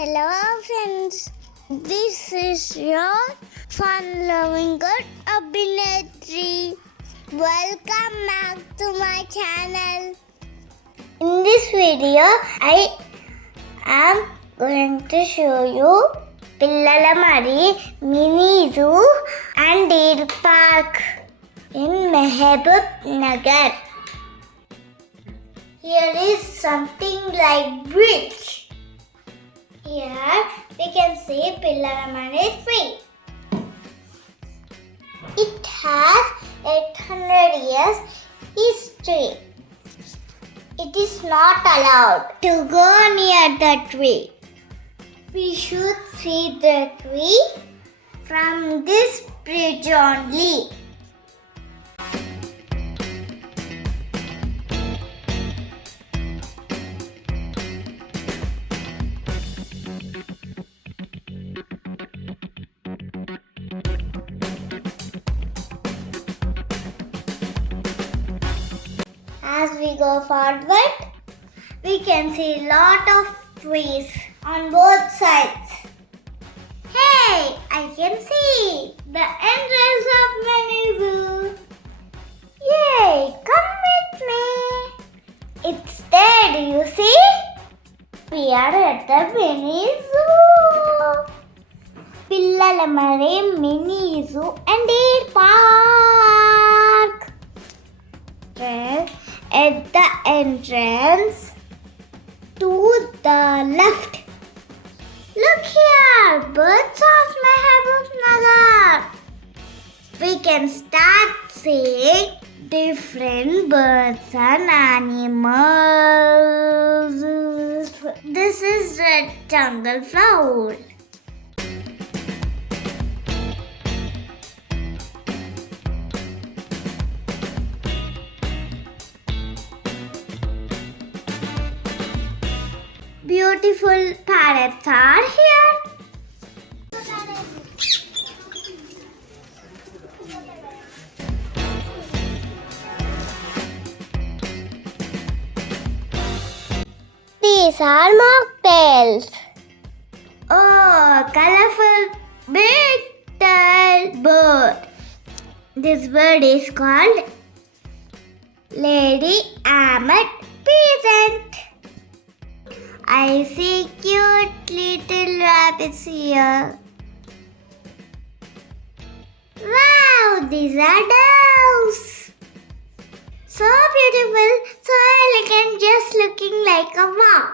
Hello friends, this is your fun-loving good Abhinetri. Welcome back to my channel. In this video, I am going to show you Pillalamarri mini zoo and deer park in Mahaboobnagar. Here is something like bridge. Here we can see Pillalamarri tree. It has 800 years history. It is not allowed to go near the tree. We should see the tree from this bridge only. As we go forward, we can see lot of trees on both sides. Hey, I can see the entrance of mini zoo. Yay, come with me. It's there, do you see? We are at the mini zoo. Pillalamarri mini zoo and deer park. At the entrance to the left. Look here, birds of Mahaboobnagar. We can start seeing different birds and animals. This is red jungle flower. Beautiful parrots are here. These are mocktails. Oh, colorful big-tailed bird. This bird is called Lady Ahmed Peasant. I see cute little rabbits here. Wow, these are doves. So beautiful, so elegant, just looking like a wow.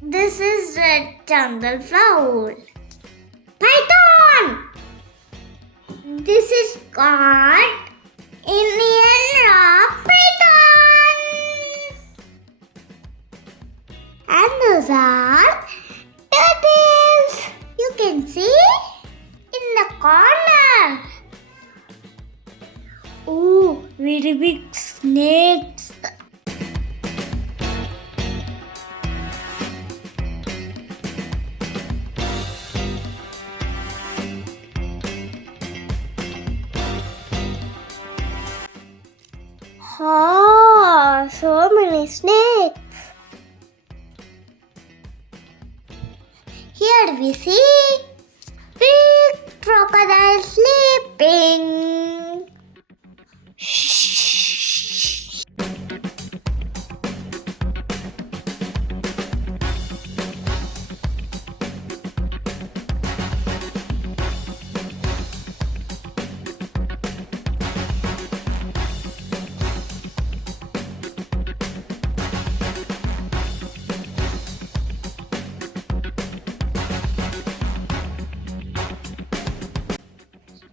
This is red jungle flower. Python! This is called Indian rock python. And those are turtles. You can see in the corner. Oh, very big snakes. Oh, so many snakes. Here we see big crocodile sleeping. Shh.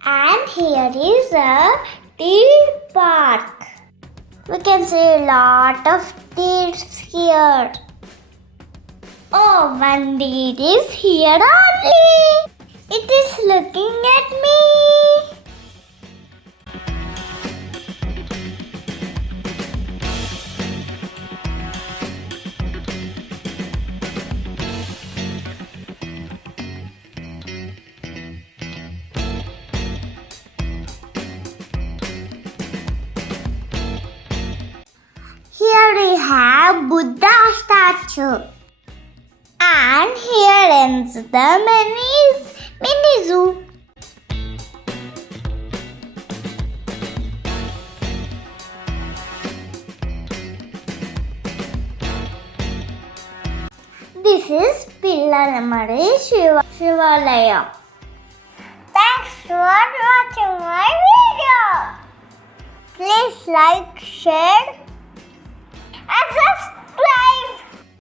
And here is a deer park. We can see a lot of deer here. Oh, one deer is here only. It is looking at me. have Buddha statue. And here ends the mini zoo. This is Pillalamarri Shivalaya. Thanks for watching my video. Please like, share and subscribe.